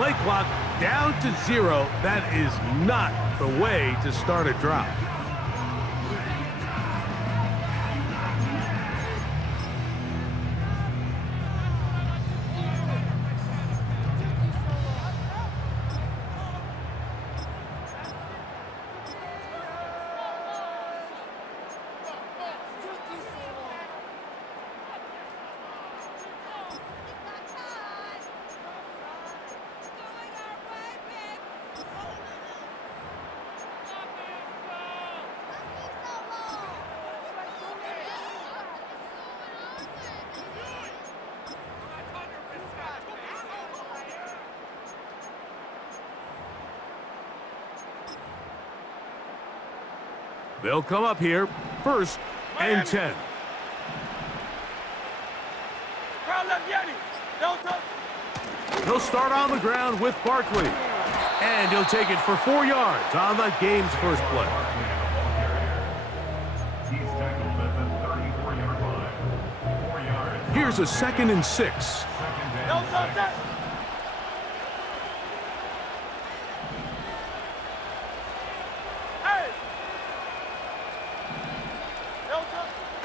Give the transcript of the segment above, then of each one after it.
play clock down to 0. That is not the way to start a drive. They'll come up here, 1st and 10. He'll start on the ground with Barkley. And he'll take it for 4 yards on the game's first play. Here's a 2nd and 6.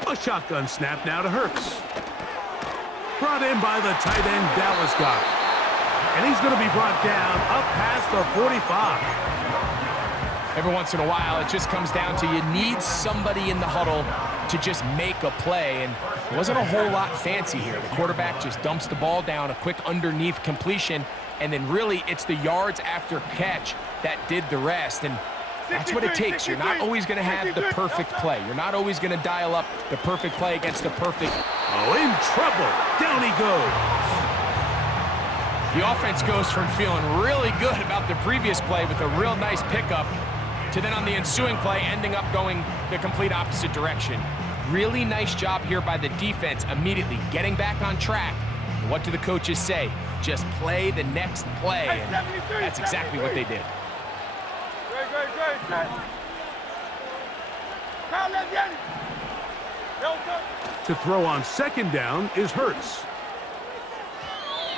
A shotgun snap now to Hurts. Brought in by the tight end, Dallas Goedert. And he's going to be brought down up past the 45. Every once in a while, it just comes down to you need somebody in the huddle to just make a play. And it wasn't a whole lot fancy here. The quarterback just dumps the ball down, a quick underneath completion, and then really it's the yards after catch that did the rest. And that's what it takes. You're not always going to have the perfect play. You're not always going to dial up the perfect play against the perfect. Oh, in trouble. Down he goes. The offense goes from feeling really good about the previous play with a real nice pickup to then on the ensuing play ending up going the complete opposite direction. Really nice job here by the defense immediately getting back on track. And what do the coaches say? Just play the next play. And that's exactly what they did. To throw on 2nd down is Hurts.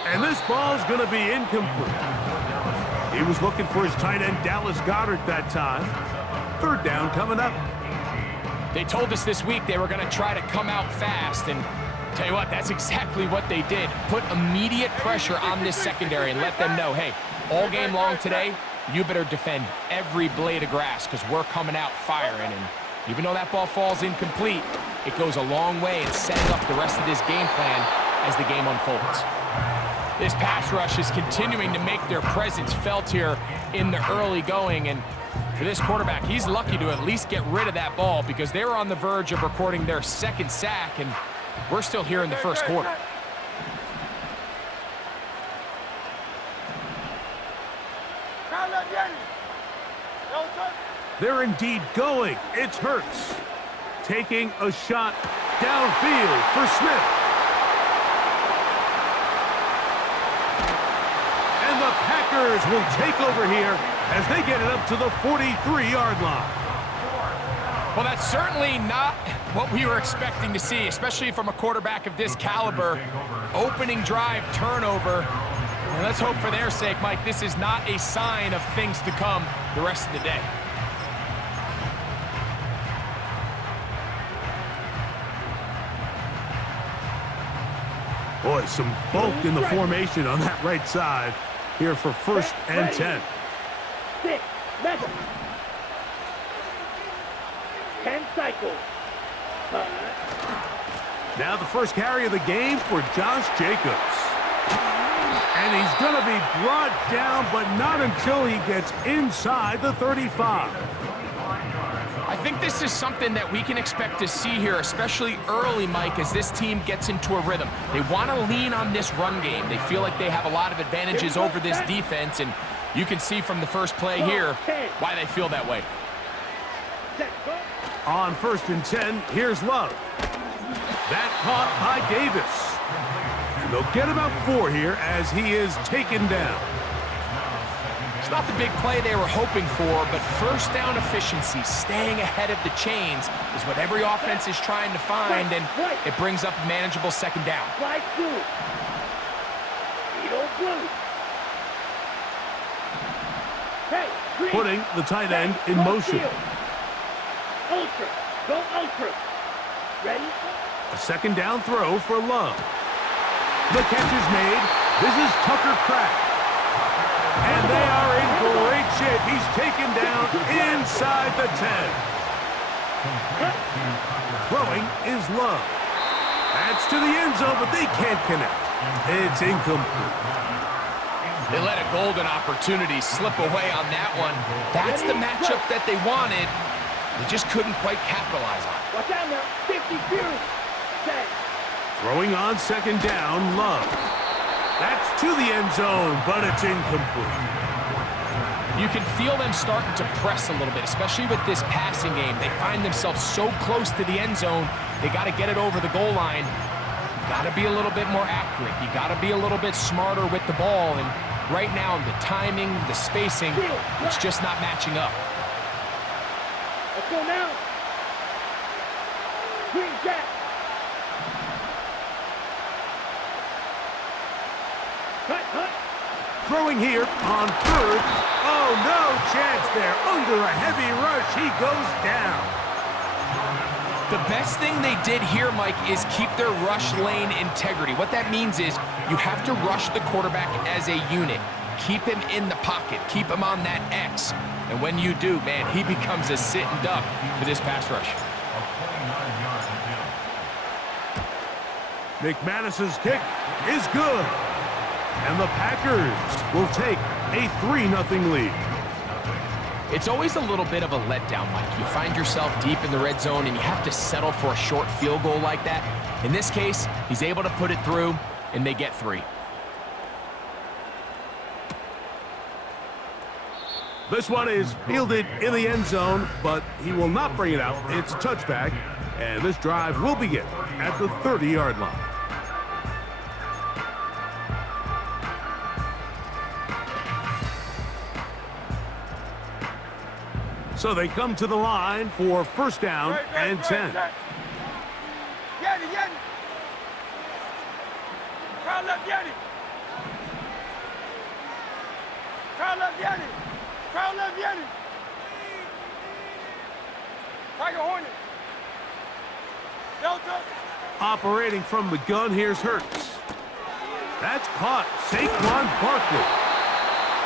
And this ball's going to be incomplete. He was looking for his tight end, Dallas Goedert, that time. 3rd down coming up. They told us this week they were going to try to come out fast, and tell you what, that's exactly what they did. Put immediate pressure on this secondary and let them know, hey, all game long today, you better defend every blade of grass because we're coming out firing. And even though that ball falls incomplete, it goes a long way in setting up the rest of this game plan as the game unfolds. This pass rush is continuing to make their presence felt here in the early going. And for this quarterback, he's lucky to at least get rid of that ball because they were on the verge of recording their 2nd sack, and we're still here in the 1st quarter. They're indeed going. It's Hurts. Taking a shot downfield for Smith. And the Packers will take over here as they get it up to the 43-yard line. Well, that's certainly not what we were expecting to see, especially from a quarterback of this caliber. Opening drive turnover. And let's hope for their sake, Mike, this is not a sign of things to come the rest of the day. Boy, some bulk in the formation on that right side here for 1st and 10. 6, measure. 10 cycles. Now the first carry of the game for Josh Jacobs. And he's going to be brought down, but not until he gets inside the 35. I think this is something that we can expect to see here, especially early, Mike, as this team gets into a rhythm. They want to lean on this run game. They feel like they have a lot of advantages over this defense, and you can see from the first play here why they feel that way. On 1st and 10, here's Love. That caught by Davis. And they'll get about 4 here as he is taken down. It's not the big play they were hoping for, but 1st down efficiency, staying ahead of the chains, is what every offense is trying to find, and it brings up a manageable 2nd down. Hey, green. putting the tight end in Go motion. field. Ultra. Go ultra. Ready? A second down throw for Love. The catch is made. This is Tucker Crack. And they are in great shape. He's taken down inside the 10. Throwing is Love. That's to the end zone, but they can't connect. It's incomplete. They let a golden opportunity slip away on that one. That's the matchup that they wanted. They just couldn't quite capitalize on it. Watch out now. 50 feet. Set. Throwing on second down, Love. That's to the end zone, but it's incomplete. You can feel them starting to press a little bit, especially with this passing game. They find themselves so close to the end zone, they got to get it over the goal line. You got to be a little bit more accurate. You got to be a little bit smarter with the ball. And right now, the timing, the spacing, it's just not matching up. Let's go now. Green Jack. Cut. Throwing here on third. Oh, no chance there. Under a heavy rush, he goes down. The best thing they did here, Mike, is keep their rush lane integrity. What that means is you have to rush the quarterback as a unit. Keep him in the pocket. Keep him on that X. And when you do, man, he becomes a sitting duck for this pass rush. McManus's kick is good. And the Packers will take a 3-0 lead. It's always a little bit of a letdown, Mike. You find yourself deep in the red zone and you have to settle for a short field goal like that. In this case, he's able to put it through, and they get 3. This one is fielded in the end zone, but he will not bring it out. It's a touchback, and this drive will begin at the 30-yard line. So they come to the line for first down and 10. Yanni. Crowd left Yanni. Tiger Hornet. Delta. Operating from the gun, here's Hurts. That's caught. Saquon Barkley.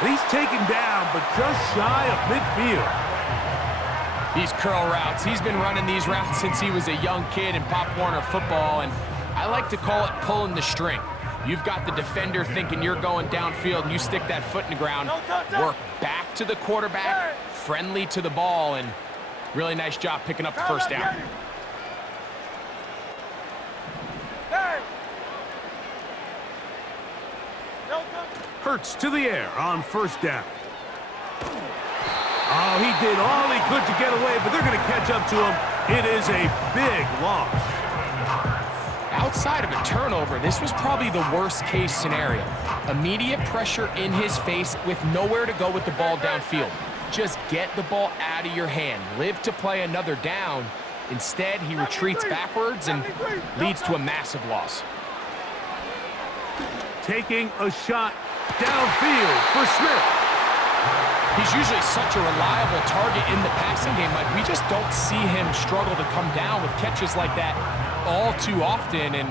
And he's taken down, but just shy of midfield. These curl routes, he's been running these routes since he was a young kid in Pop Warner football, and I like to call it pulling the string. You've got the defender thinking you're going downfield, and you stick that foot in the ground, work back to the quarterback, friendly to the ball, and really nice job picking up the first down. Hurts to the air on first down. Oh, he did all he could to get away, but they're going to catch up to him. It is a big loss. Outside of a turnover, this was probably the worst-case scenario. Immediate pressure in his face with nowhere to go with the ball downfield. Just get the ball out of your hand. Live to play another down. Instead, he retreats backwards and leads to a massive loss. Taking a shot downfield for Smith. He's usually such a reliable target in the passing game. Like, we just don't see him struggle to come down with catches like that all too often. And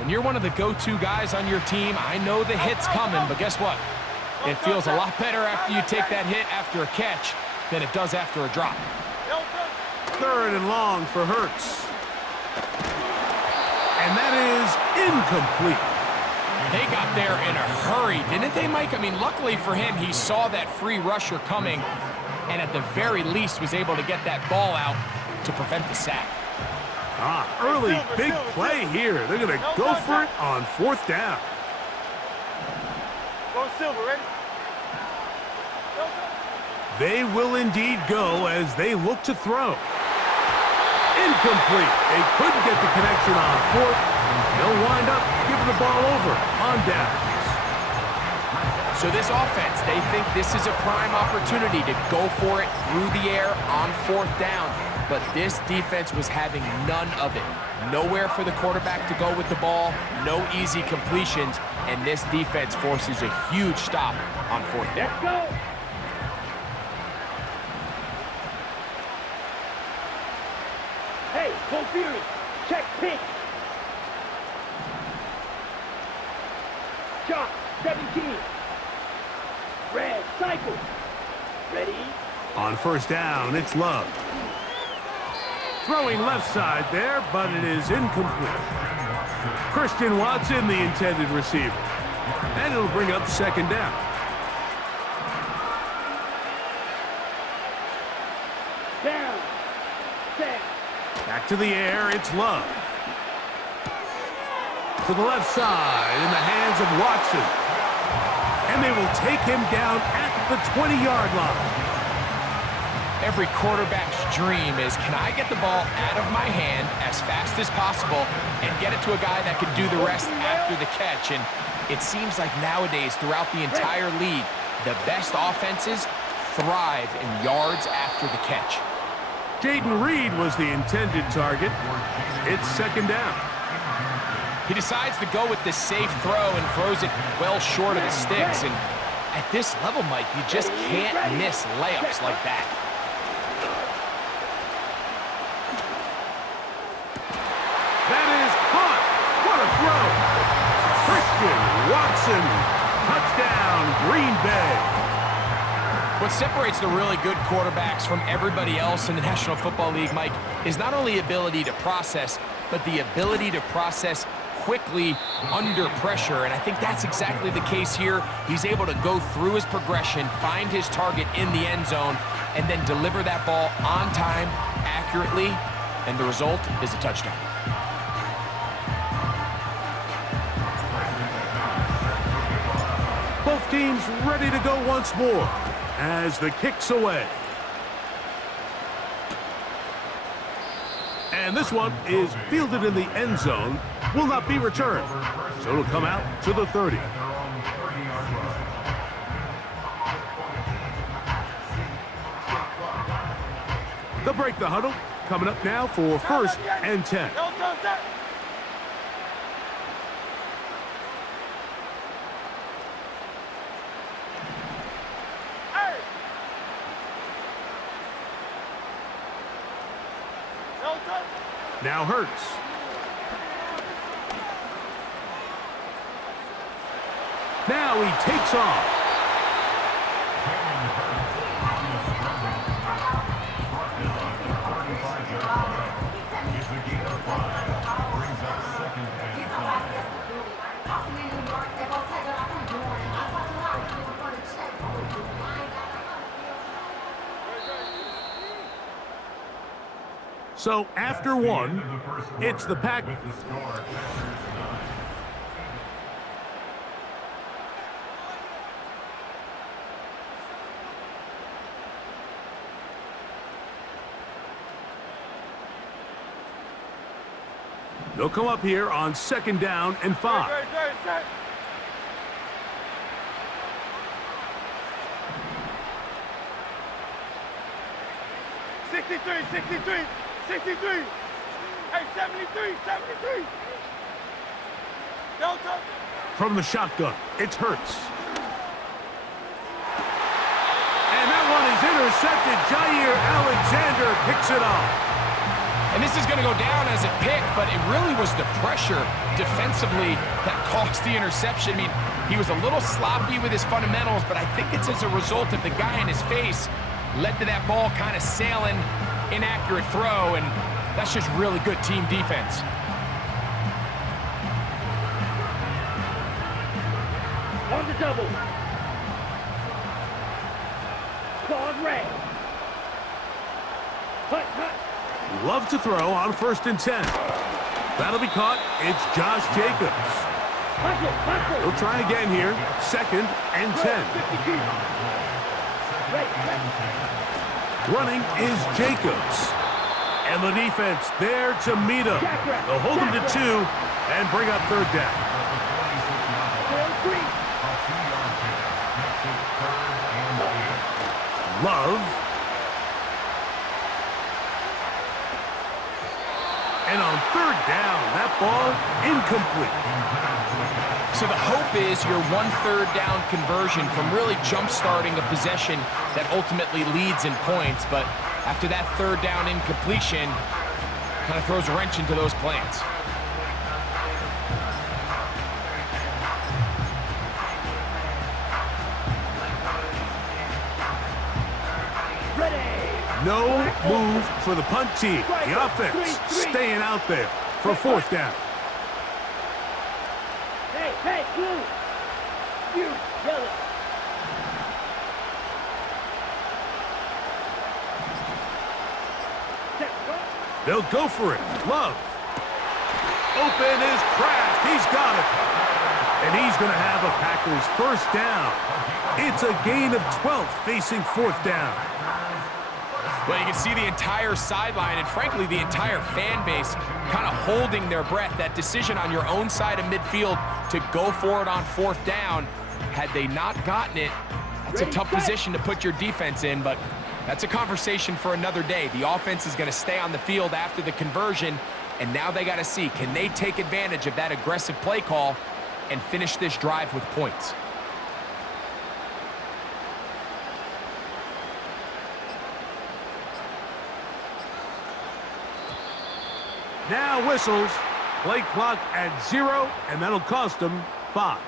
when you're one of the go-to guys on your team, I know the hit's coming, but guess what? It feels a lot better after you take that hit after a catch than it does after a drop. Third and long for Hurts. And that is incomplete. They got there in a hurry, didn't they, Mike? I mean, luckily for him, he saw that free rusher coming and at the very least was able to get that ball out to prevent the sack. Early big play here. They're going to go for it on fourth down. Go Silver, ready? They will indeed go as they look to throw. Incomplete. They couldn't get the connection on fourth. They'll wind up giving the ball over on downs. So this offense, they think this is a prime opportunity to go for it through the air on fourth down. But this defense was having none of it. Nowhere for the quarterback to go with the ball, no easy completions, and this defense forces a huge stop on fourth down. Fury. Check pink. Chop. 17. Red. Cycle. Ready? On first down, it's Love. Throwing left side there, but it is incomplete. Christian Watson, the intended receiver. And it'll bring up second down. Down. Set. Back to the air, it's Love. To the left side, in the hands of Watson. And they will take him down at the 20-yard line. Every quarterback's dream is, can I get the ball out of my hand as fast as possible and get it to a guy that can do the rest after the catch? And it seems like nowadays, throughout the entire league, the best offenses thrive in yards after the catch. Jaden Reed was the intended target. It's second down. He decides to go with the safe throw and throws it well short of the sticks. And at this level, Mike, you just can't miss layups like that. That is caught. What a throw. Christian Watson. Touchdown, Green Bay. What separates the really good quarterbacks from everybody else in the National Football League, Mike, is not only ability to process, but the ability to process quickly under pressure. And I think that's exactly the case here. He's able to go through his progression, find his target in the end zone, and then deliver that ball on time, accurately, and the result is a touchdown. Both teams ready to go once more as the kick's away. And this one is fielded in the end zone, will not be returned. So it'll come out to the 30. They'll break the huddle. Coming up now for first and 10. Now Hurts. Now he takes off. So after one, it's the Packers. They'll come up here on second down and 5. 63. Hey, 73. Delta. From the shotgun, it's Hurts. And that one is intercepted. Jair Alexander picks it off. And this is going to go down as a pick, but it really was the pressure defensively that caused the interception. I mean, he was a little sloppy with his fundamentals, but I think it's as a result of the guy in his face led to that ball kind of sailing, inaccurate throw, and that's just really good team defense. On the double. Claude Ray. Hut. Love to throw on first and 10. That'll be caught. It's Josh Jacobs. Hustle. He'll try again here. Second and 10. 52. Right. Running is Jacobs. And the defense there to meet him. They'll hold him to 2 and bring up third down. Love. And on third down, that ball incomplete. So the hope is your 1/3 down conversion from really jump-starting a possession that ultimately leads in points. But after that third down incompletion, Kind of throws a wrench into those plans. No move for the punt team. The offense staying out there for fourth down. Hey, blue. You, yellow. They'll go for it. Love. Open is Kraft. He's got it. And he's going to have a Packers first down. It's a gain of 12 facing fourth down. Well, you can see the entire sideline and, frankly, the entire fan base kind of holding their breath. That decision on your own side of midfield to go for it on fourth down, had they not gotten it, that's a tough position to put your defense in, but that's a conversation for another day. The offense is going to stay on the field after the conversion, and now they got to see, can they take advantage of that aggressive play call and finish this drive with points? Now whistles. Play clock at 0, and that'll cost them 5.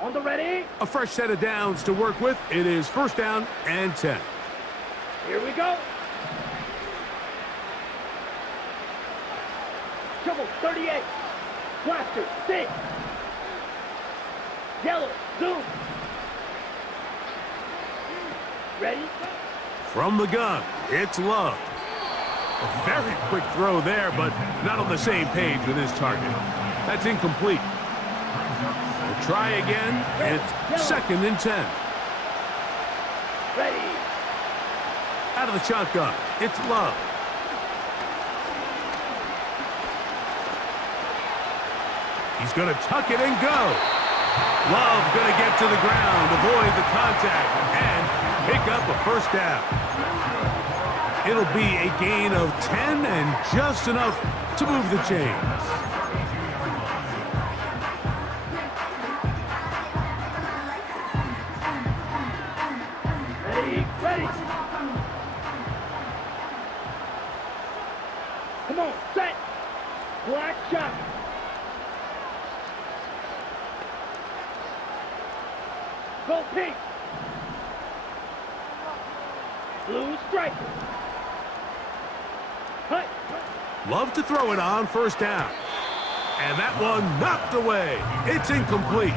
On the ready. A fresh set of downs to work with. It is first down and 10. Here we go. Trouble, 38. Blaster, 6. Yellow, zoom. Ready? From the gun, it's Love. A very quick throw there, but not on the same page with his target. That's incomplete. We'll try again. It's second and 10. Ready. Out of the shotgun, it's Love. He's going to tuck it and go. Love going to get to the ground, avoid the contact, and pick up a first down. It'll be a gain of 10 and just enough to move the chains. Ready. Come on, set. Black shot. Go pink. Blue striker. Cut. Love to throw it on first down. And that one knocked away. It's incomplete.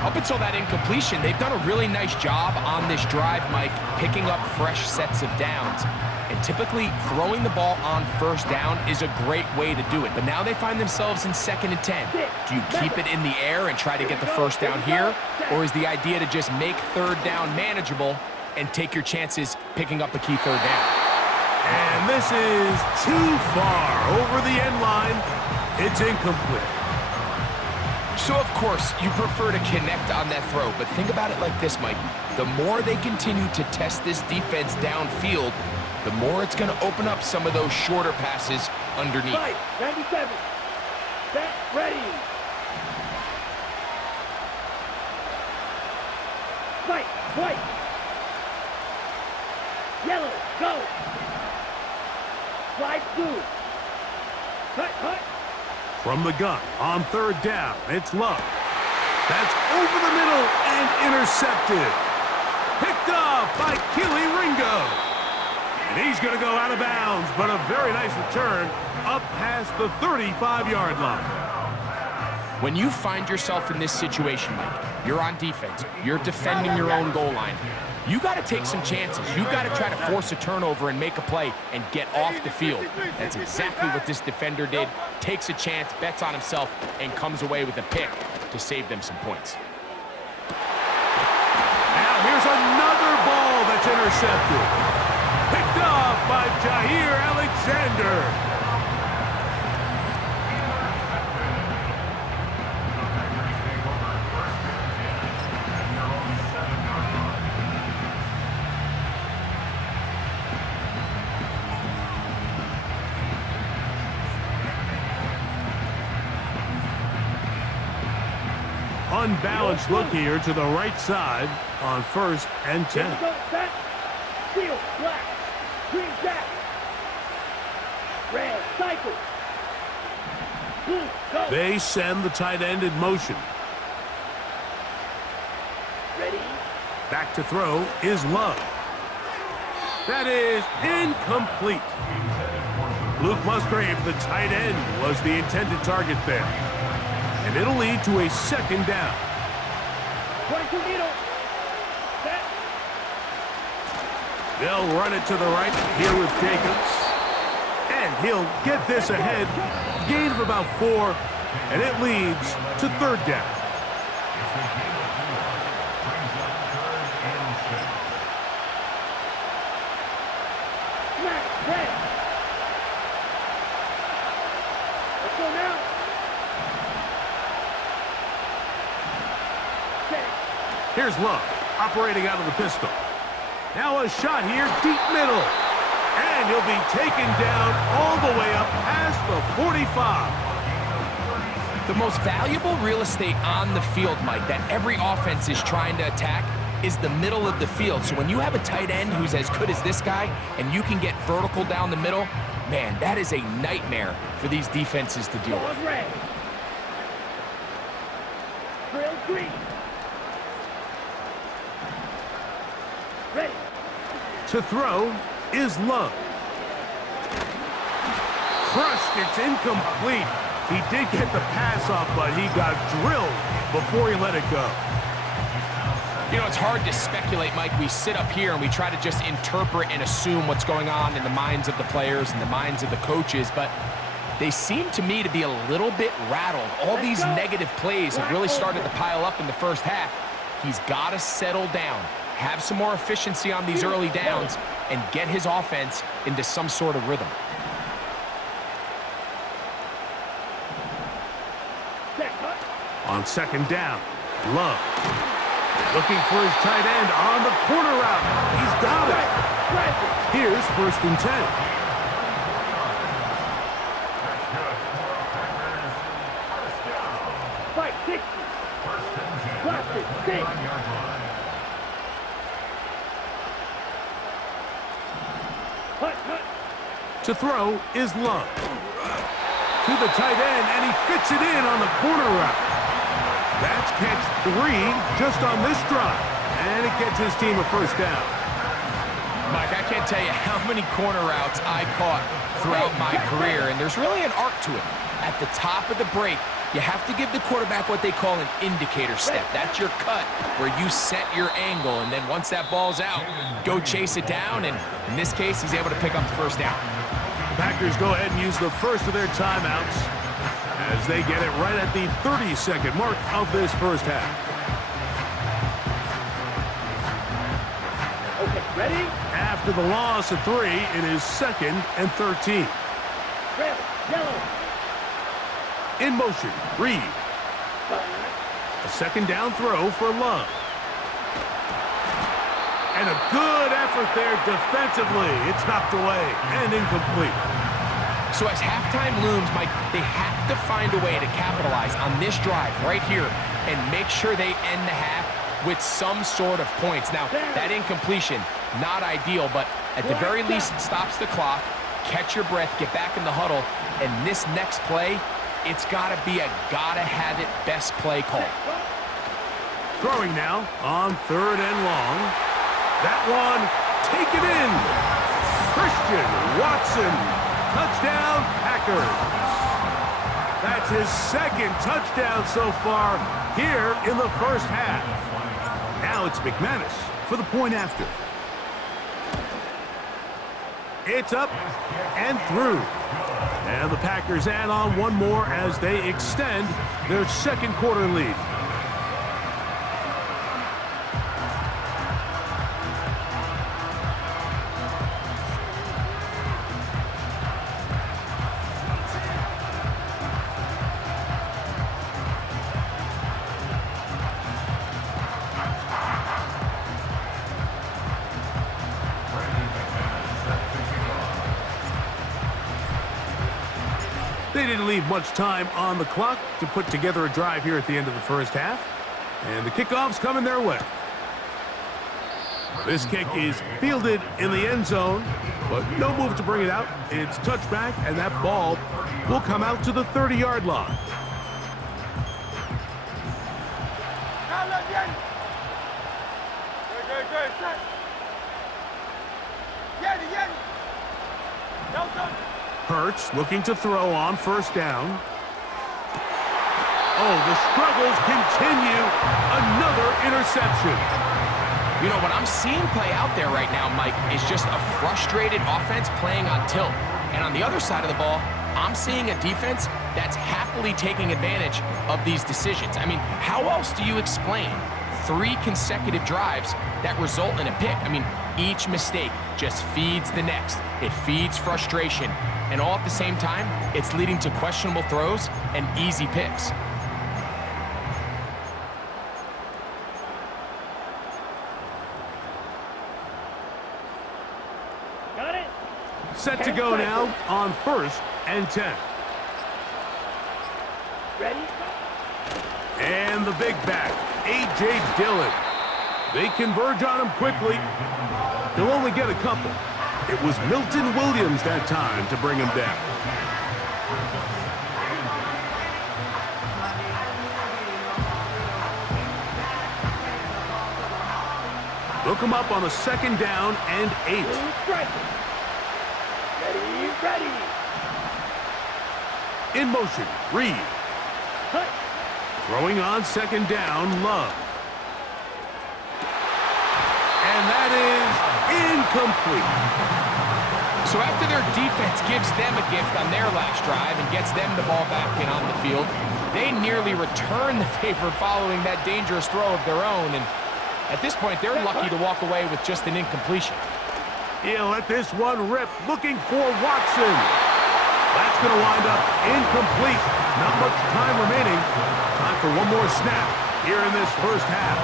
Up until that incompletion, they've done a really nice job on this drive, Mike, picking up fresh sets of downs. And typically, throwing the ball on first down is a great way to do it. But now they find themselves in second and 10. Do you keep it in the air and try to get the first down here? Or is the idea to just make third down manageable and take your chances picking up a key third down? And this is too far over the end line. It's incomplete. So, of course, you prefer to connect on that throw, but think about it like this, Mike. The more they continue to test this defense downfield, the more it's going to open up some of those shorter passes underneath. Fight, 97. Set, ready. Fight, white. Yellow, go. Slide blue. Cut. From the gun on third down, it's Love. That's over the middle and intercepted. Picked off by Keely Ringo. And he's going to go out of bounds, but a very nice return up past the 35-yard line. When you find yourself in this situation, Mike, you're on defense, you're defending your own goal line, you got to take some chances. You got to try to force a turnover and make a play and get off the field. That's exactly what this defender did. Takes a chance, bets on himself, and comes away with a pick to save them some points. Now here's another ball that's intercepted. Picked off by Jair Alexander. On unbalanced look here to the right side on 1st and 10. Go, set. Steel, black. Green, jack. Red, cycle. Blue, go. They send the tight end in motion. Ready? Back to throw is Love. That is incomplete. Luke Musgrave, the tight end, was the intended target there. And it'll lead to a 2nd down. 22 needle. Set. They'll run it to the right here with Jacobs. And he'll get this ahead. Gain of about 4. And it leads to 3rd down. Smack, red. Let's go now. Set. Here's Love, operating out of the pistol. Now a shot here, deep middle. And he'll be taken down all the way up past the 45. The most valuable real estate on the field, Mike, that every offense is trying to attack is the middle of the field. So when you have a tight end who's as good as this guy and you can get vertical down the middle, man, that is a nightmare for these defenses to deal with. Going red. Drill green. Ready. To throw is Love. Crushed, it's incomplete. He did get the pass off, but he got drilled before he let it go. You know, it's hard to speculate, Mike. We sit up here and we try to just interpret and assume what's going on in the minds of the players and the minds of the coaches, but they seem to me to be a little bit rattled. All these negative plays have really started to pile up in the first half. He's got to settle down, have some more efficiency on these early downs, and get his offense into some sort of rhythm. On 2nd down, Love. Looking for his tight end on the corner route. He's got it. Here's 1st and 10. Fight 60. Blast it. Six. Hut. To throw is Love. To the tight end, and he fits it in on the corner route. That's catch 3 just on this drive. And it gets his team a 1st down. Mike, I can't tell you how many corner routes I caught throughout my career, and there's really an arc to it. At the top of the break, you have to give the quarterback what they call an indicator step. That's your cut, where you set your angle, and then once that ball's out, go chase it down, and in this case, he's able to pick up the 1st down. The Packers go ahead and use the first of their timeouts as they get it right at the 30-second mark of this 1st half. Okay, ready? After the loss of 3, it is 2nd and 13. Red, yellow. In motion, Reed. A 2nd down throw for Love. And a good effort there defensively. It's knocked away and incomplete. So as halftime looms, Mike, they have to find a way to capitalize on this drive right here and make sure they end the half with some sort of points. Now, that incompletion, not ideal, but at the very least, it stops the clock. Catch your breath, get back in the huddle, and this next play, it's got to be a gotta-have-it best play call. Throwing now on 3rd and long. That one, take it in. Christian Watson. Touchdown, Packers. That's his 2nd touchdown so far here in the 1st half. Now it's McManus for the point after. It's up and through. And the Packers add on one more as they extend their 2nd quarter lead. They didn't leave much time on the clock to put together a drive here at the end of the 1st half. And the kickoff's coming their way. This kick is fielded in the end zone, but no move to bring it out. It's touchback, and that ball will come out to the 30-yard line. Now let's get it. Good. Set. Get it. Delta. Hurts looking to throw on first down. Oh, the struggles continue. Another interception. You know, what I'm seeing play out there right now, Mike, is just a frustrated offense playing on tilt. And on the other side of the ball, I'm seeing a defense that's happily taking advantage of these decisions. I mean, how else do you explain 3 consecutive drives that result in a pick? I mean, each mistake just feeds the next. It feeds frustration. And all at the same time, it's leading to questionable throws and easy picks. Got it. Set to go now on 1st and 10. Ready? And the big back, A.J. Dillon. They converge on him quickly. He'll only get a couple. It was Milton Williams that time to bring him down. Look him up on a 2nd down and 8. Ready. In motion, Reed. Hut. Throwing on 2nd down, Love. And that is incomplete. So after their defense gives them a gift on their last drive and gets them the ball back and on the field, they nearly return the favor following that dangerous throw of their own. And at this point, they're lucky to walk away with just an incompletion. He'll let this one rip, looking for Watson. That's going to wind up incomplete. Not much time remaining. Time for one more snap here in this first half.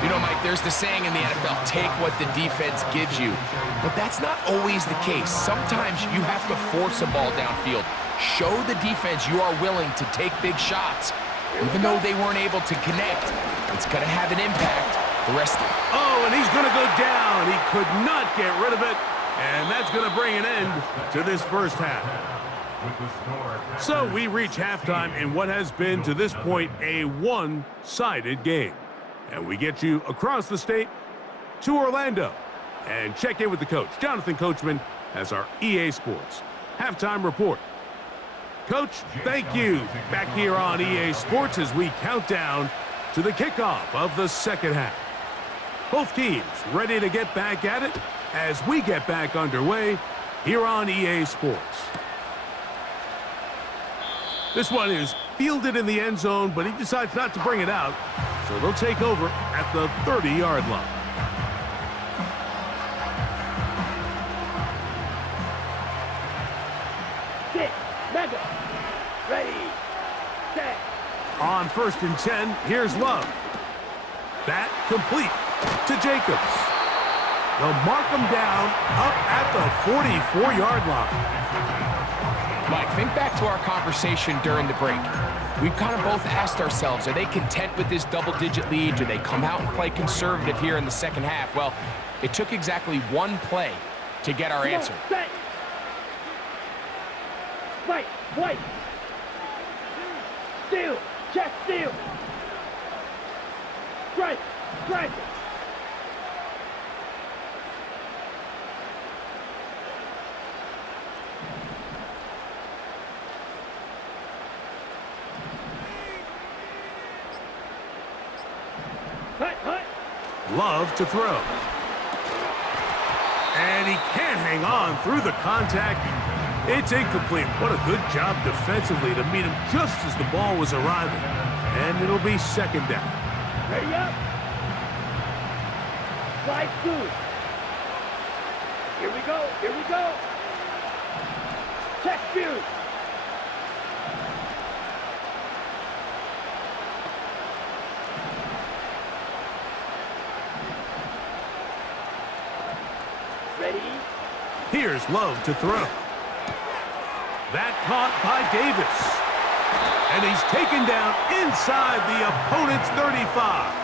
You know, Mike, there's the saying in the NFL, take what the defense gives you. But that's not always the case. Sometimes you have to force a ball downfield. Show the defense you are willing to take big shots. Even though they weren't able to connect, it's going to have an impact the rest of it. Oh, and he's going to go down. He could not get rid of it. And that's going to bring an end to this first half. So we reach halftime in what has been, to this point, a one-sided game. And we get you across the state to Orlando and check in with the coach, Jonathan Coachman, as our EA Sports halftime report. Coach, thank you. Back here on EA Sports as we count down to the kickoff of the second half. Both teams ready to get back at it as we get back underway here on EA Sports. This one is fielded in the end zone, but he decides not to bring it out, so they'll take over at the 30-yard line. Sit. Mega. Ready. Set. On 1st and 10, here's Love. That complete to Jacobs. They'll mark him down up at the 44-yard line. Mike, think back to our conversation during the break. We've kind of both asked ourselves, are they content with this double-digit lead? Do they come out and play conservative here in the second half? Well, it took exactly one play to get our answer. Set. Fight. White. Steal. Check. Steal. Strike. Strike. Love to throw. And he can't hang on through the contact. It's incomplete. What a good job defensively to meet him just as the ball was arriving. And it'll be second down. Ready up. Slide through. Here we go. Here we go. Check view. Ready? Here's Love to throw. That caught by Davis. And he's taken down inside the opponent's 35.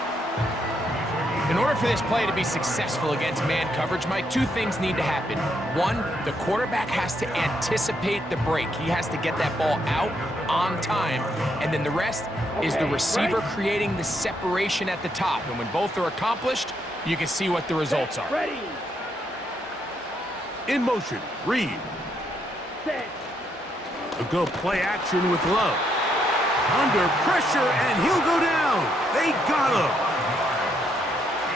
In order for this play to be successful against man coverage, Mike, two things need to happen. One, the quarterback has to anticipate the break. He has to get that ball out on time. And then the rest is the receiver creating the separation at the top. And when both are accomplished, you can see what the results are. Ready. In motion, Reed. Set. A good play action with Love. Under pressure, and he'll go down. They got him.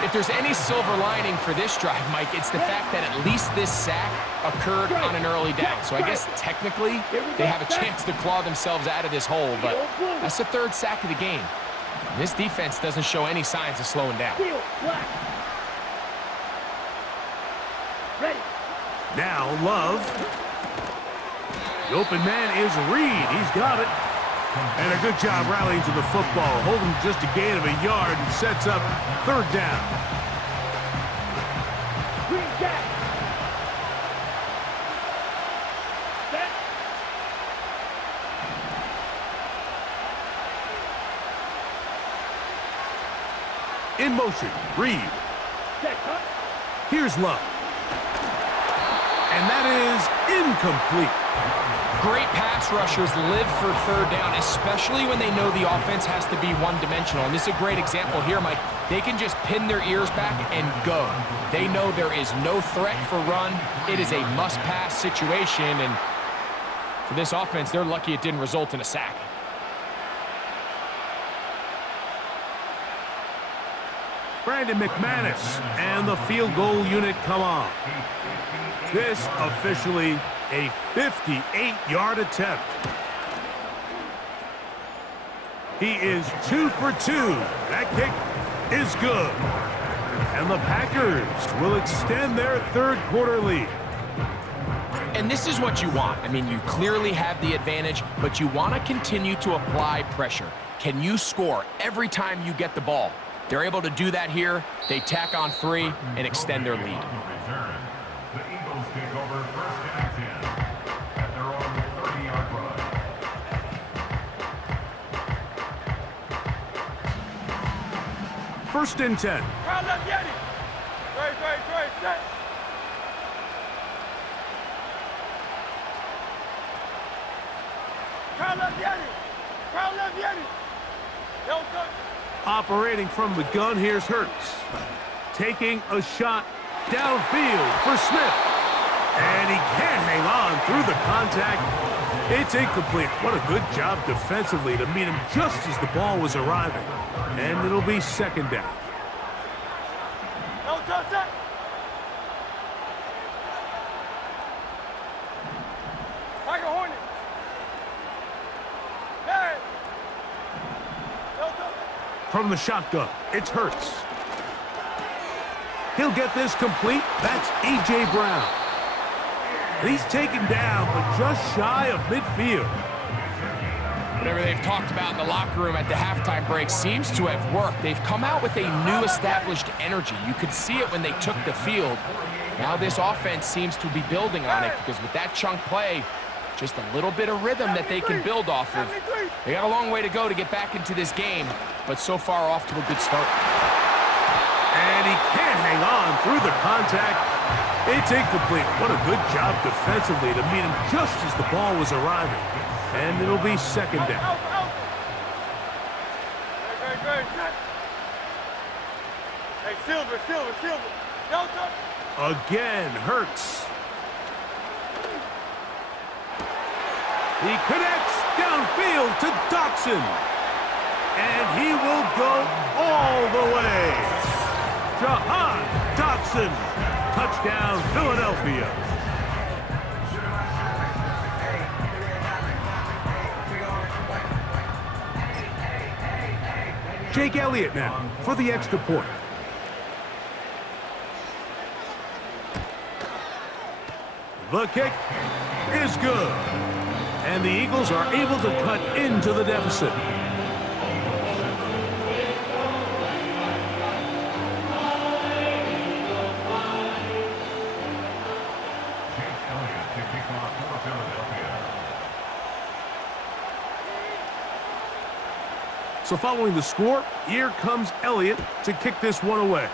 If there's any silver lining for this drive, Mike, it's the fact that at least this sack occurred on an early down. So I guess technically they have a chance to claw themselves out of this hole, but that's the third sack of the game. And this defense doesn't show any signs of slowing down. Steel, black. Ready. Now Love. The open man is Reed. He's got it. And a good job rallying to the football, holding just a gain of a yard and sets up third down. Green jack. Set. In motion, Reed. Set, cut. Here's Love. And that is incomplete. Great pass rushers live for third down, especially when they know the offense has to be one-dimensional. And this is a great example here, Mike. They can just pin their ears back and go. They know there is no threat for run. It is a must-pass situation, and for this offense, they're lucky it didn't result in a sack. Brandon McManus and the field goal unit come on. This officially a 58-yard attempt. He is 2 for 2. That kick is good. And the Packers will extend their third quarter lead. And this is what you want. I mean, you clearly have the advantage, but you want to continue to apply pressure. Can you score every time you get the ball? They're able to do that here. They tack on 3 and extend their lead. The Eagles take over first and 10 at their own 30-yard line. First and 10. Crowd left, Yeti. Great, set. Crowd left, Yeti. Yo, touch. Operating from the gun, here's Hurts. Taking a shot downfield for Smith. And he can't hang on through the contact. It's incomplete. What a good job defensively to meet him just as the ball was arriving. And it'll be second down. Yo, touch that. Tiger Hornet. Hey. Yo, touch. From the shotgun, it's Hurts. He'll get this complete. That's A.J. Brown. And he's taken down, but just shy of midfield. Whatever they've talked about in the locker room at the halftime break seems to have worked. They've come out with a new established energy. You could see it when they took the field. Now this offense seems to be building on it because with that chunk play, just a little bit of rhythm that they can build off of. They got a long way to go to get back into this game, but so far off to a good start. And he can't hang on through the contact. It's incomplete. What a good job defensively to meet him just as the ball was arriving. And it'll be second down. Out. Great, set. Hey, Silver. Yo, touch. Again, Hurts. He connects downfield to Dotson. And he will go all the way. Jahan Dotson. Touchdown, Philadelphia. Jake Elliott now for the extra point. The kick is good. And the Eagles are able to cut into the deficit. So following the score, here comes Elliott to kick this one away.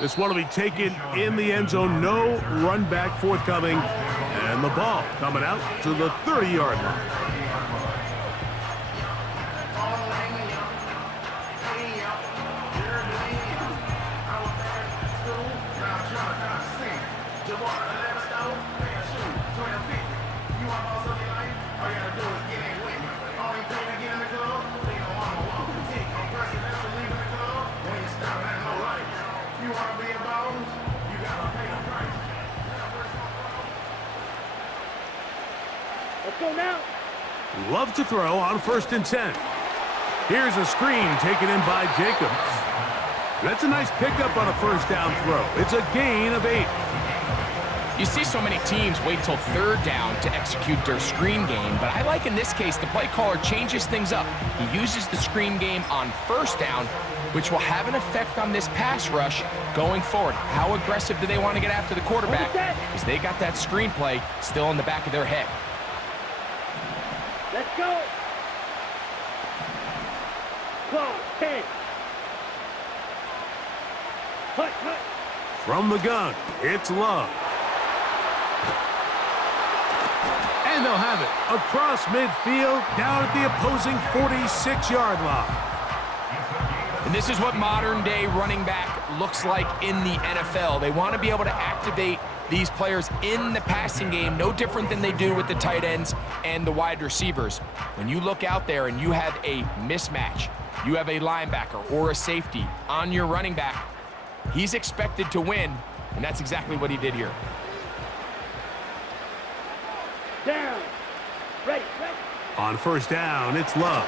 This one will be taken in the end zone. No run back forthcoming. And the ball coming out to the 30-yard line. Let's go now. Love to throw on 1st and 10. Here's a screen taken in by Jacobs. That's a nice pickup on a 1st down throw. It's a gain of 8. You see so many teams wait till 3rd down to execute their screen game, but I like in this case the play caller changes things up. He uses the screen game on 1st down, which will have an effect on this pass rush going forward. How aggressive do they want to get after the quarterback? Because they got that screen play still in the back of their head. Let's go. 12, 10. Cut. From the gun, it's Love. And they'll have it across midfield, down at the opposing 46-yard line. And this is what modern-day running back looks like in the NFL. They want to be able to activate these players in the passing game, no different than they do with the tight ends and the wide receivers. When you look out there and you have a mismatch, you have a linebacker or a safety on your running back, he's expected to win, and that's exactly what he did here. Down. Ready. On 1st down, it's Love.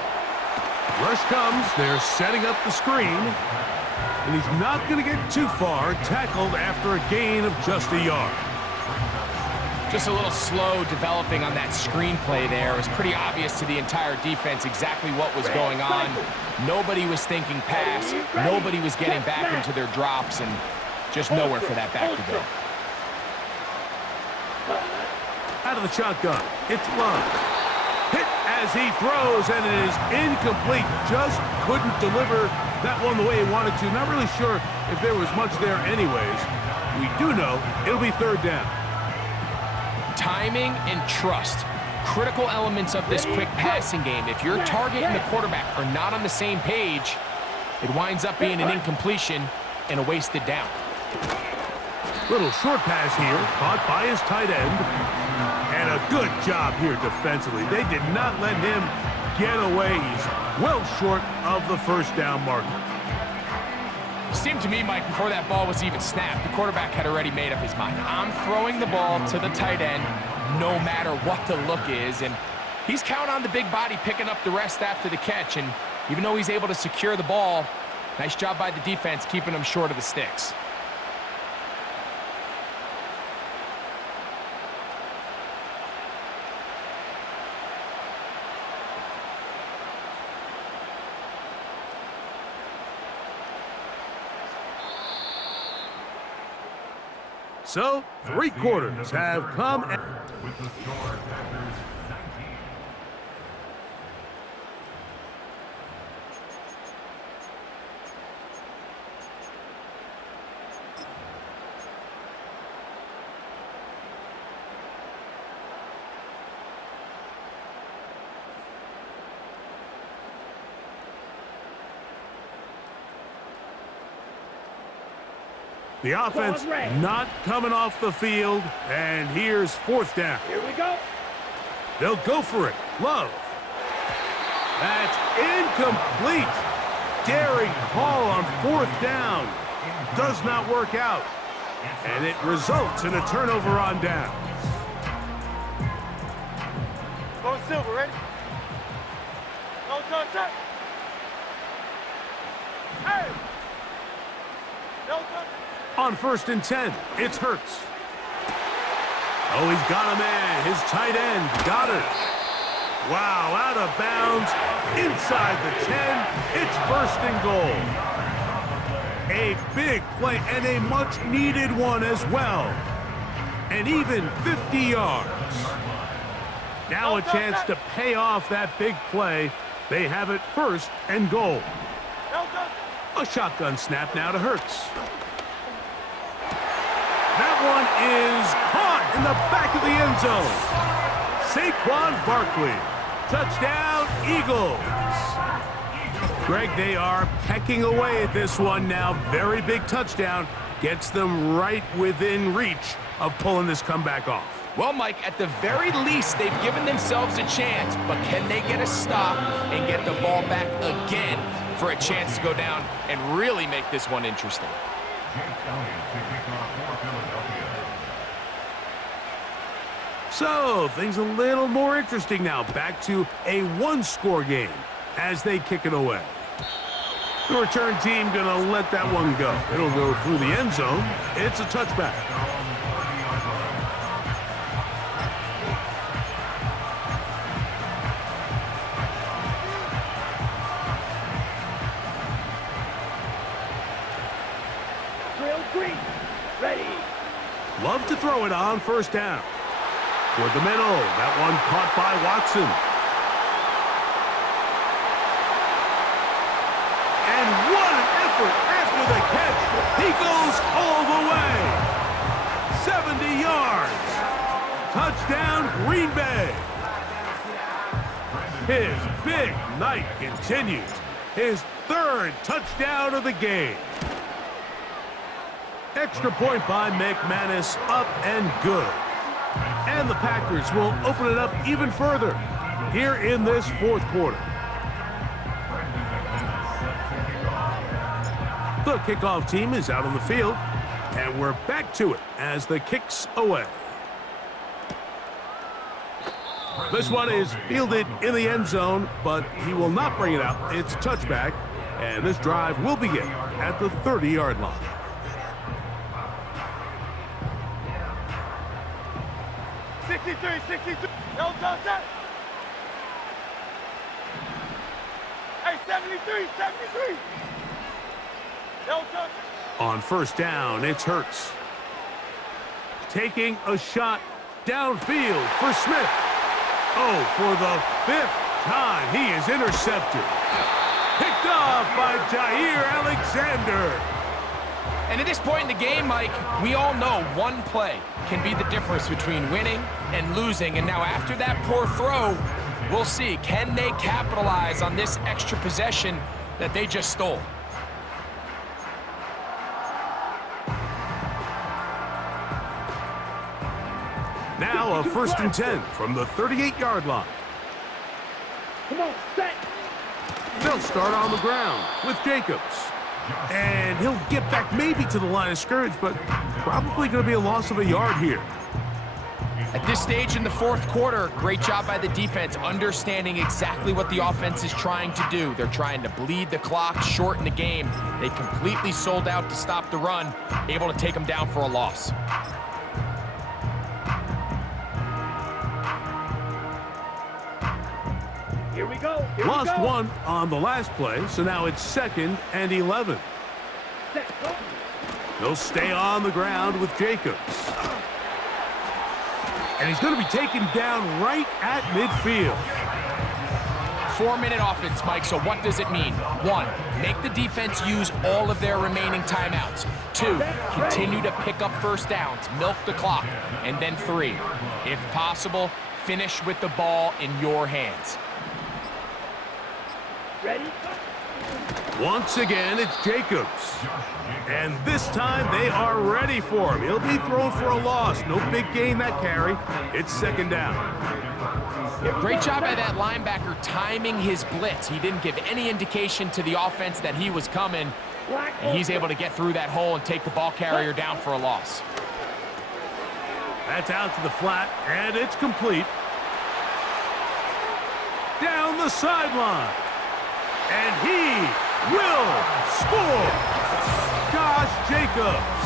Rush comes, they're setting up the screen, and he's not going to get too far, tackled after a gain of just a yard. Just a little slow developing on that screenplay there. It was pretty obvious to the entire defense exactly what was going on. Nobody was thinking pass. Nobody was getting back into their drops, and just nowhere for that back to go. Out of the shotgun, it's Love. Hit as he throws, and it is incomplete. Just couldn't deliver that one the way he wanted to. Not really sure if there was much there anyways. We do know it'll be 3rd down. Timing and trust, critical elements of this quick passing game. If your target and the quarterback are not on the same page, it winds up being an incompletion and a wasted down. Little short pass here, caught by his tight end. And a good job here defensively. They did not let him get away. He's well short of the 1st down marker. It seemed to me, Mike, before that ball was even snapped, the quarterback had already made up his mind. I'm throwing the ball to the tight end no matter what the look is. And he's counting on the big body picking up the rest after the catch. And even though he's able to secure the ball, nice job by the defense keeping him short of the sticks. So, 3 quarters have come. With the score, Packers 19. The offense not coming off the field, and here's 4th down. Here we go. They'll go for it. Love. That's incomplete. Daring call on 4th down. Does not work out. And it results in a turnover on down. Go Silver, ready? No touch. Hey! No touch. On 1st and 10, it's Hurts. Oh, he's got a man. His tight end, Goddard. Wow, out of bounds, inside the 10. It's 1st and goal. A big play and a much-needed one as well. And even 50 yards. Now a chance to pay off that big play. They have it 1st and goal. A shotgun snap now to Hurts. That one is caught in the back of the end zone. Saquon Barkley. Touchdown, Eagles. Greg, they are pecking away at this one now. Very big touchdown. Gets them right within reach of pulling this comeback off. Well, Mike, at the very least, they've given themselves a chance, but can they get a stop and get the ball back again for a chance to go down and really make this one interesting? So, things a little more interesting now. Back to a one-score game as they kick it away. The return team gonna let that one go. It'll go through the end zone. It's a touchback. Drill green. Ready. Love to throw it on 1st down. Toward the middle. That one caught by Watson. And what an effort after the catch. He goes all the way. 70 yards. Touchdown, Green Bay. His big night continues. His 3rd touchdown of the game. Extra point by McManus, up and good. And the Packers will open it up even further here in this 4th quarter. The kickoff team is out on the field, and we're back to it as the kick's away. This one is fielded in the end zone, but he will not bring it out. It's a touchback, and this drive will begin at the 30-yard line. No touch that. Hey, 73. No touch. On 1st down, it's Hurts. Taking a shot downfield for Smith. Oh, for the 5th time, he is intercepted. Picked off by Jair Alexander. And at this point in the game, Mike, we all know one play can be the difference between winning and losing. And now after that poor throw, we'll see. Can they capitalize on this extra possession that they just stole? Now a 1st and 10 from the 38-yard line. Come on, set. They'll start on the ground with Jacobs. And he'll get back maybe to the line of scrimmage, but probably going to be a loss of a yard here. At this stage in the 4th quarter, great job by the defense understanding exactly what the offense is trying to do. They're trying to bleed the clock, shorten the game. They completely sold out to stop the run, able to take them down for a loss. Here we go. Lost one on the last play, so now it's 2nd and 11. Set. Go. He'll stay on the ground with Jacobs. And he's going to be taken down right at midfield. 4-minute offense, Mike, so what does it mean? 1, make the defense use all of their remaining timeouts. 2, continue to pick up 1st downs, milk the clock. And then 3, if possible, finish with the ball in your hands. Ready? Once again, it's Jacobs. And this time, they are ready for him. He'll be thrown for a loss. No big gain that carry. It's 2nd down. Great job by that linebacker timing his blitz. He didn't give any indication to the offense that he was coming. And he's able to get through that hole and take the ball carrier down for a loss. That's out to the flat, and it's complete. Down the sideline. And he will score. Josh Jacobs.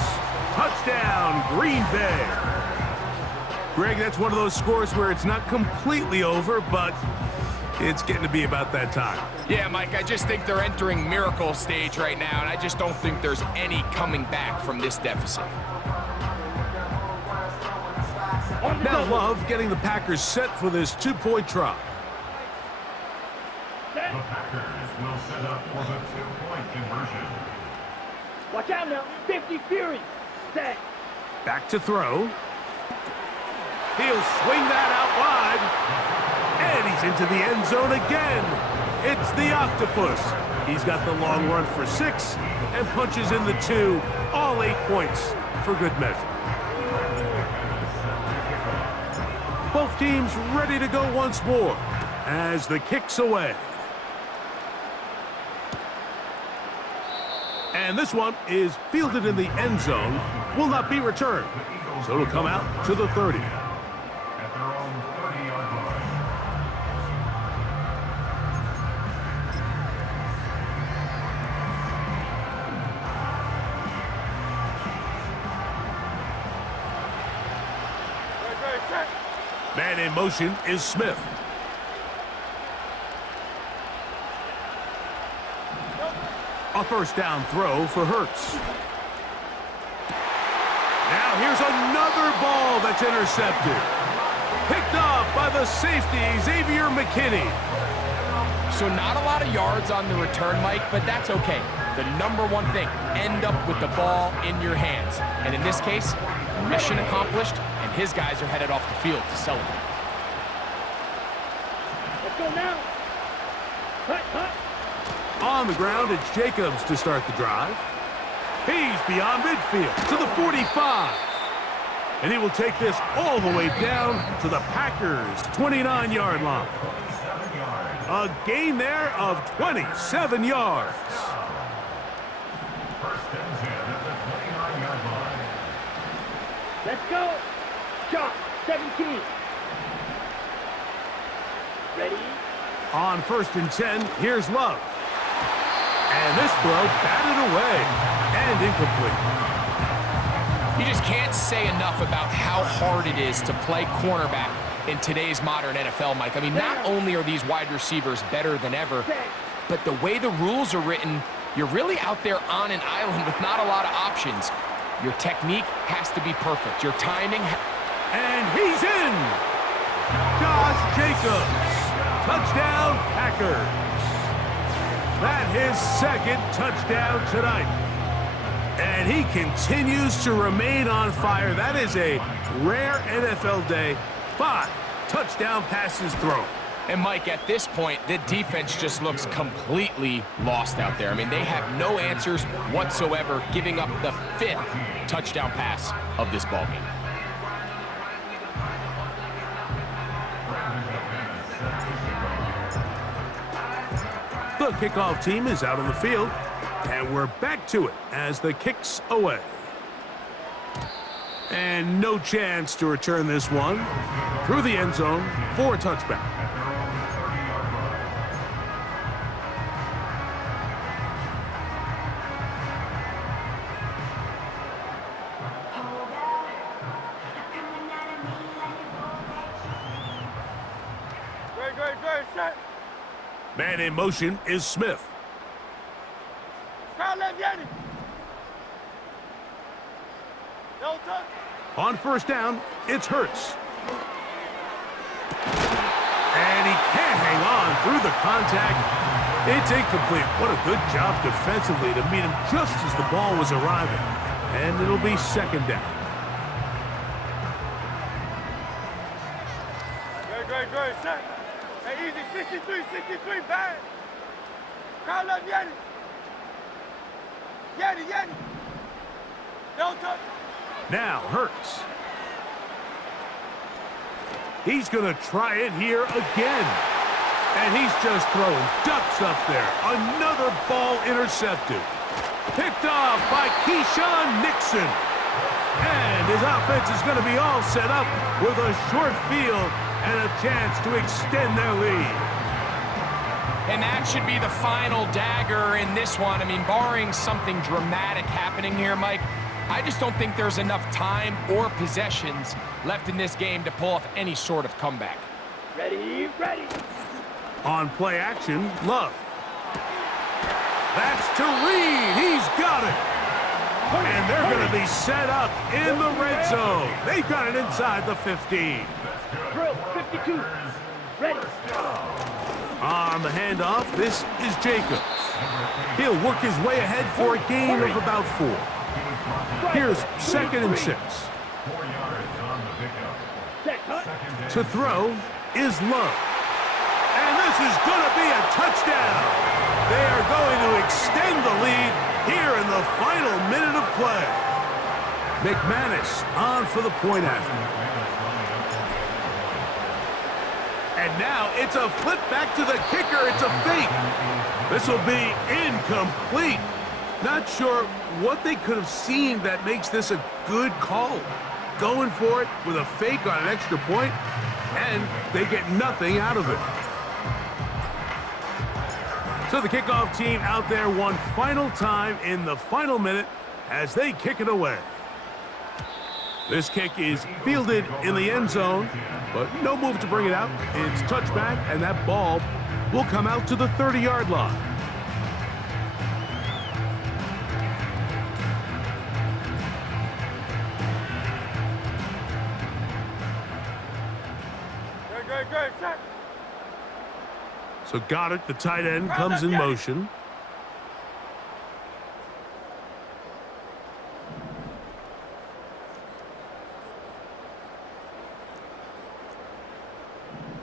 Touchdown, Green Bay. Greg, that's one of those scores where it's not completely over, but it's getting to be about that time. Yeah, Mike, I just think they're entering miracle stage right now, and I just don't think there's any coming back from this deficit. Now Love getting the Packers set for this two-point try. The Packers will set up for the two-point conversion. Watch out now. 50 Fury. Set. Back to throw. He'll swing that out wide. And he's into the end zone again. It's the Octopus. He's got the long run for 6 and punches in the 2. All 8 points for good measure. Both teams ready to go once more as the kick's away. And this one is fielded in the end zone, will not be returned. So it'll come out to the 30. At their own 30-yard line. Great, set. Man in motion is Smith. A first down throw for Hurts. Now here's another ball that's intercepted. Picked off by the safety, Xavier McKinney. So not a lot of yards on the return, Mike, but that's okay. The number one thing, end up with the ball in your hands. And in this case, mission accomplished, and his guys are headed off the field to celebrate. Let's go now. Cut, cut. On the ground, it's Jacobs to start the drive. He's beyond midfield to the 45. And he will take this all the way down to the Packers' 29-yard line. A gain there of 27 yards. First and 10 at the 29-yard line. Let's go. Shot. 17. Ready? On first and 10, here's Love. And this throw batted away and incomplete. You just can't say enough about how hard it is to play cornerback in today's modern NFL, Mike. I mean, not only are these wide receivers better than ever, but the way the rules are written, you're really out there on an island with not a lot of options. Your technique has to be perfect. Your timing... And he's in! Josh Jacobs. Touchdown, Packers. That his second touchdown tonight. And he continues to remain on fire. That is a rare NFL day. 5 touchdown passes thrown. And Mike, at this point, the defense just looks completely lost out there. I mean, they have no answers whatsoever, giving up the 5th touchdown pass of this ballgame. The kickoff team is out on the field, and we're back to it as the kick's away. And no chance to return this one through the end zone for a touchback. Great, set. Man in motion is Smith. Crowd left, Yanni. No touch. On first down, it's Hurts. And he can't hang on through the contact. It's incomplete. What a good job defensively to meet him just as the ball was arriving. And it'll be second down. Great, set. Hey, easy, 63, bad. Crowd left, Yanni. Yanni. No touch. Now Hurts. He's going to try it here again. And he's just throwing ducks up there. Another ball intercepted. Picked off by Keyshawn Nixon. And his offense is going to be all set up with a short field and a chance to extend their lead. And that should be the final dagger in this one. I mean, barring something dramatic happening here, Mike, I just don't think there's enough time or possessions left in this game to pull off any sort of comeback. Ready. On play action, Love. That's to Reed. He's got it. And they're going to be set up in the red zone. They've got it inside the 15. Drill, 52. Ready. On the handoff, this is Jacobs. He'll work his way ahead for a gain of about 4. Here's 2nd and 6. 4 yards on the pickup. Set, cut. To throw is Love. And this is going to be a touchdown. They are going to extend the lead here in the final minute of play. McManus on for the point after. And now it's a flip back to the kicker. It's a fake. This will be incomplete. Not sure what they could have seen that makes this a good call. Going for it with a fake on an extra point, and they get nothing out of it. So the kickoff team out there one final time in the final minute as they kick it away. This kick is fielded in the end zone, but no move to bring it out. It's touchback, and that ball will come out to the 30-yard line. Good, set. So Goddard, the tight end, comes in motion.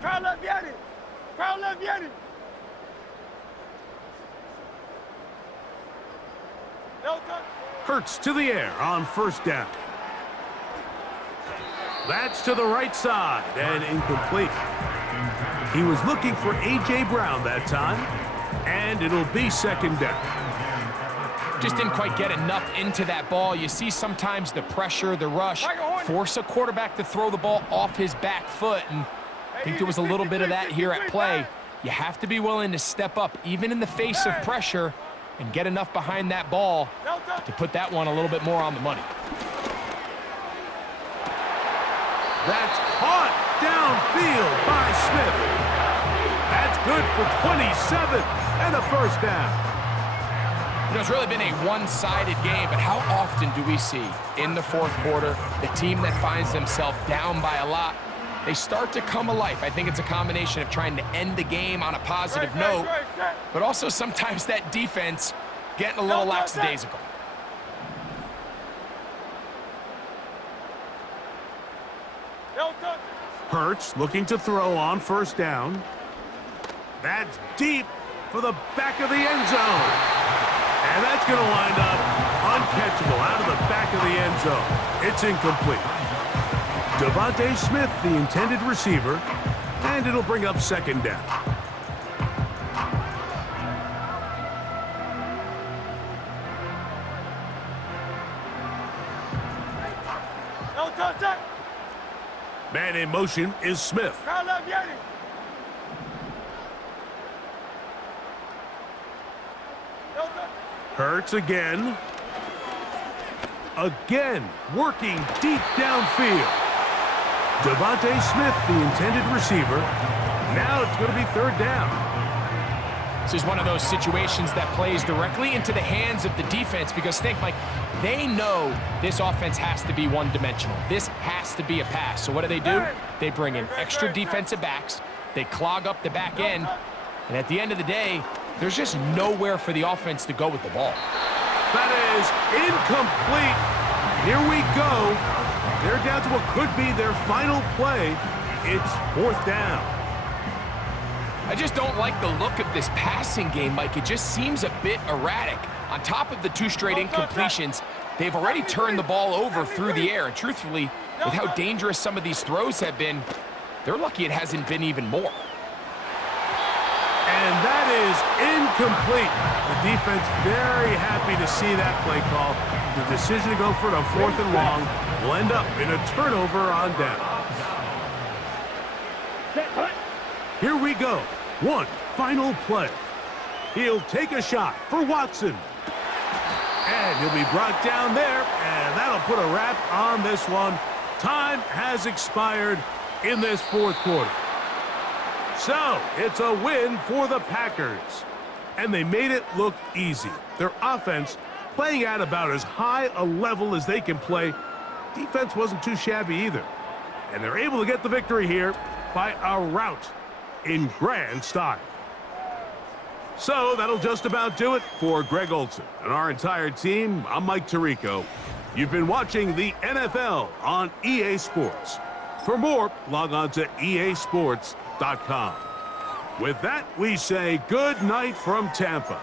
Crowd viene. Crowd viene. No touch. Hurts to the air on 1st down. That's to the right side and incomplete. He was looking for A.J. Brown that time, and it'll be 2nd down. Just didn't quite get enough into that ball. You see sometimes the pressure, the rush, force a quarterback to throw the ball off his back foot, and I think there was a little bit of that here at play. You have to be willing to step up, even in the face of pressure, and get enough behind that ball to put that one a little bit more on the money. That's caught downfield by Smith. That's good for 27 and a 1st down. You know, it's really been a one-sided game, but how often do we see in the 4th quarter the team that finds themselves down by a lot, they start to come alive? I think it's a combination of trying to end the game on a positive note, but also sometimes that defense getting a little lackadaisical. Hurts looking to throw on 1st down. That's deep for the back of the end zone. And that's going to wind up uncatchable out of the back of the end zone. It's incomplete. Devontae Smith, the intended receiver, and it'll bring up 2nd down. No touch. Man in motion is Smith. Crowd viene. No touch. Hurts again. Again, working deep downfield. Devontae Smith, the intended receiver. Now it's going to be 3rd down. This is one of those situations that plays directly into the hands of the defense because think, Mike, they know this offense has to be one-dimensional. This has to be a pass. So what do? They bring in extra defensive backs. They clog up the back end. And at the end of the day, there's just nowhere for the offense to go with the ball. That is incomplete. Here we go. They're down to what could be their final play. It's 4th down. I just don't like the look of this passing game, Mike. It just seems a bit erratic. On top of the 2 straight incompletions, they've already turned the ball over through the air. And truthfully, with how dangerous some of these throws have been, they're lucky it hasn't been even more. And that is incomplete. The defense very happy to see that play call. The decision to go for it on 4th and long will end up in a turnover on downs. Here we go. One final play. He'll take a shot for Watson. And he'll be brought down there, and that'll put a wrap on this one. Time has expired in this 4th quarter. So, it's a win for the Packers. And they made it look easy. Their offense Playing at about as high a level as they can play, defense wasn't too shabby either. And they're able to get the victory here by a rout in grand style. So that'll just about do it for Greg Olson and our entire team. I'm Mike Tirico. You've been watching the NFL on EA Sports. For more, log on to easports.com. With that, we say good night from Tampa.